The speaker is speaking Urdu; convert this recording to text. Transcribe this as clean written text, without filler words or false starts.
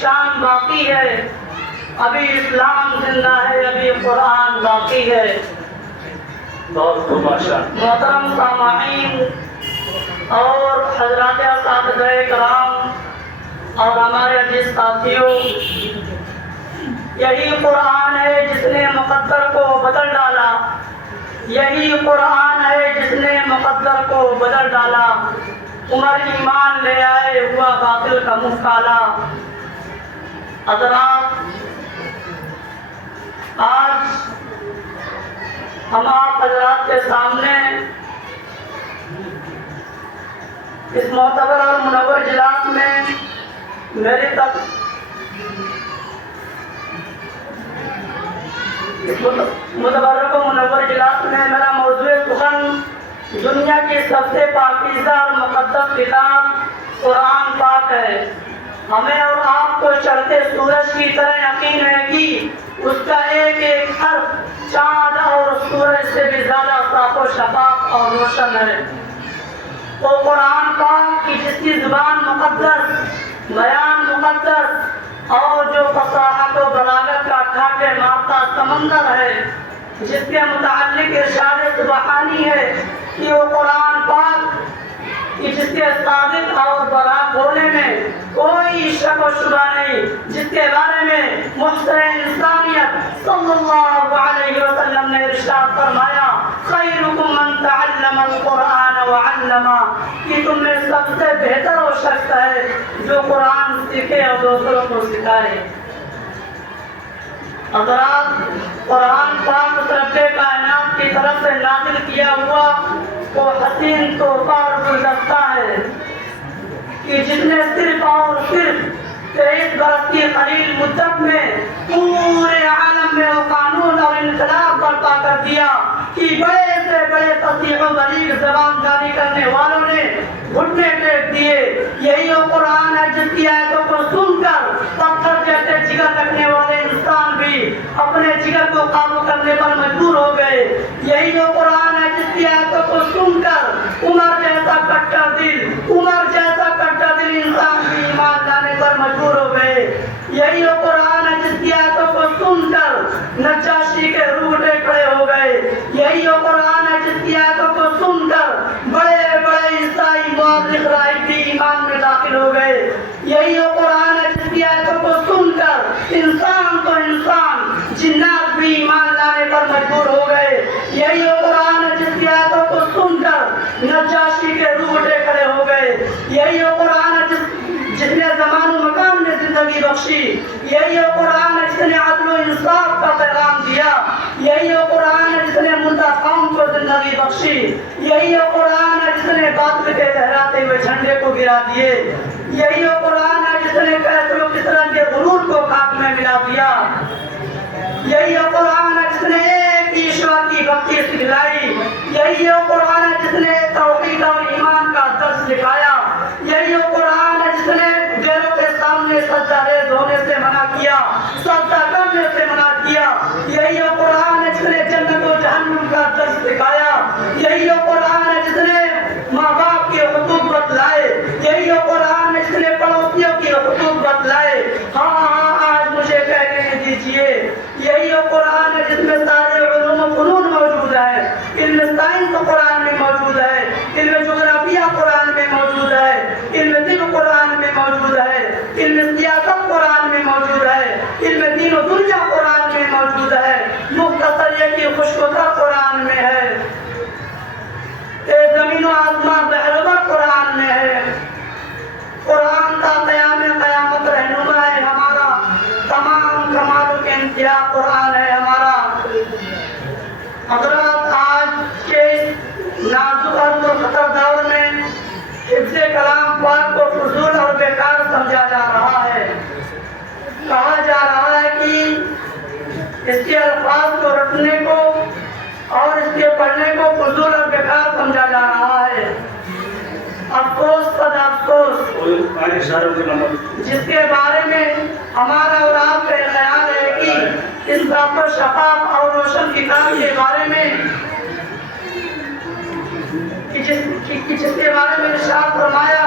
شان باقی ہے، ابھی اسلام زندہ ہے، ابھی قرآن باقی ہے۔ بہت خوب ماشاءاللہ۔ محترم سامعین اور حضرات اساتذہ کرام اور ہمارے عزیز ساتھیوں، یہی قرآن ہے جس نے مقدر کو بدل ڈالا، یہی قرآن ہے جس نے مقدر کو بدل ڈالا۔ عمر ایمان لے آئے، ہوا باطل کا منہ کالا۔ حضرات، آج ہم آپ حضرات کے سامنے اس معتبر اور منور اجلاس میں میری تک متبرک و منور اجلاس میں میرا موضوع سخن دنیا کی سب سے پاکیزہ اور مقدس کتاب قرآن پاک ہے۔ ہمیں اور آپ کو چڑھتے سورج کی طرح یقین ہے کہ اس کا ایک ایک حرف چاند اور سورج سے بھی زیادہ صاف و شفاف اور روشن ہے۔ وہ قرآن پاک کی جس کی زبان مقدس، بیان مقدس اور جو فصاحت و بلاغت کا ٹھاٹھے مارتا سمندر ہے، جس کے متعلق ارشاد سبحانی ہے کہ وہ قرآن پاک کہ جس کے صادق اور برحق ہونے میں کوئی شک و شبہ نہیں، جس کے بارے میں محسن انسانیت صلی اللہ علیہ وسلم نے ارشاد فرمایا خیرکم من تعلم القرآن وعلما، کہ تم میں سب سے بہتر وہ شخص ہے جو قرآن سیکھے اور دوسروں کو سکھائے۔ حضرات، قرآن پاک اس رب کائنات کی طرف سے نازل کیا ہوا وہ حسین تحفہ اور گلدستہ ہے کہ جس نے صرف اور صرف 23 برس کی قلیل مدت میں پورے عالم میں وہ قانون اور انقلاب برپا کر دیا کہ بڑے سے بڑے فصیح و بلیغ زبان داری کرنے والوں نے گھٹنے ٹیک دیے۔ یہی وہ قرآن ہے جس کی آیتوں کو سن کر پتھر جیسے جگر رکھنے والے انسان بھی اپنے جگر کو قابو کرنے پر مجبور ہو گئے۔ یہی وہ قرآن ہے جس کی آیتوں کو سن کر عمر جیسا کٹا دل انسان بھی ایمان لانے پر مجبور ہو گئے۔ یہی وہ قرآن ہے جس کی آیتوں کو سن کر نجاشی کے روٹے کھڑے ہو گئے۔ یہی وہ قرآن ہے جس کی آیتوں کو سن کر بڑے بڑے عیسائی معاذ راہب بھی ایمان میں داخل ہو گئے۔ یہی وہ قرآن ہے جس کی آیتوں کو سن کر انسان تو انسان، جنات بھی ایمان لانے پر مجبور ہو گئے۔ یہی وہ قرآن ہے جس کی آیتوں کو سن کر نجاشی کے روٹے کھڑے ہو گئے۔ یہی وہ قرآن ہے جس نے زمان و مکان میں زندگی بخشی۔ یہی وہ قرآن ہے جس نے عدل و انصاف کا پیغام دیا۔ یہی وہ قرآن ہے جس نے مردہ قوم کو زندگی بخشی۔ یہی وہ قرآن ہے جس نے باطل کے لہراتے ہوئے جھنڈے کو گرا دیے۔ یہی وہ قرآن ہے جس نے کیسر و کسرا کے غرور کو خاک میں ملا دیا۔ یہی وہ قرآن ہے جس نے ایک ایشور کی بھکتی سکھلائی۔ یہی وہ قرآن ہے جس نے توحید اور ایمان کا درس سکھایا۔ یہی وہ قرآن ہے جس نے غیروں کے سامنے سجدہ ریز ہونے سے منع کیا، سجدہ کرنے سے منع کیا۔ یہی وہ قرآن ہے جس نے جنت و جہنم کا درس سکھایا۔ یہی وہ قرآن ہے جس نے ماں باپ کے حقوق بتلائے۔ یہی وہ قرآن ہے جس نے پڑوسیوں کے حقوق بتلائے۔ ہاں آج مجھے کہنے دیجیے، یہی وہ قرآن ہے جس میں سارے علوم و فنون موجود ہے۔ علم سائنس قرآن میں موجود ہے، علم جغرافیہ قرآن میں موجود ہے، علم طب قرآن میں موجود ہے، علم سیاست قرآن میں موجود ہے، علم دین و دنیا قرآن میں موجود ہے، مختصر یہ کہ خوشگوار قرآن میں ہے، زمین و آسمان بحر قرآن میں ہے۔ قرآن کا قیامت رہنما ہے ہمارا، تمام کمالوں کے انتہا قرآن ہے ہمارا۔ حضرات، آج کے نازک اور خطر دور میں حفظ کلام پاک کو فضول اور بیکار سمجھا جا رہا ہے۔ کہا جا رہا ہے کہ اس کے الفاظ کو رٹنے کو اور اس کے پڑھنے کو فضول اور بیکار سمجھا جا رہا ہے۔ افسوس پر افسوس، جس کے بارے میں ہمارا اور آپ کا خیال ہے کہ اس صاف و شفاف اور روشن کتاب کے بارے میں جس کے بارے میں ارشاد فرمایا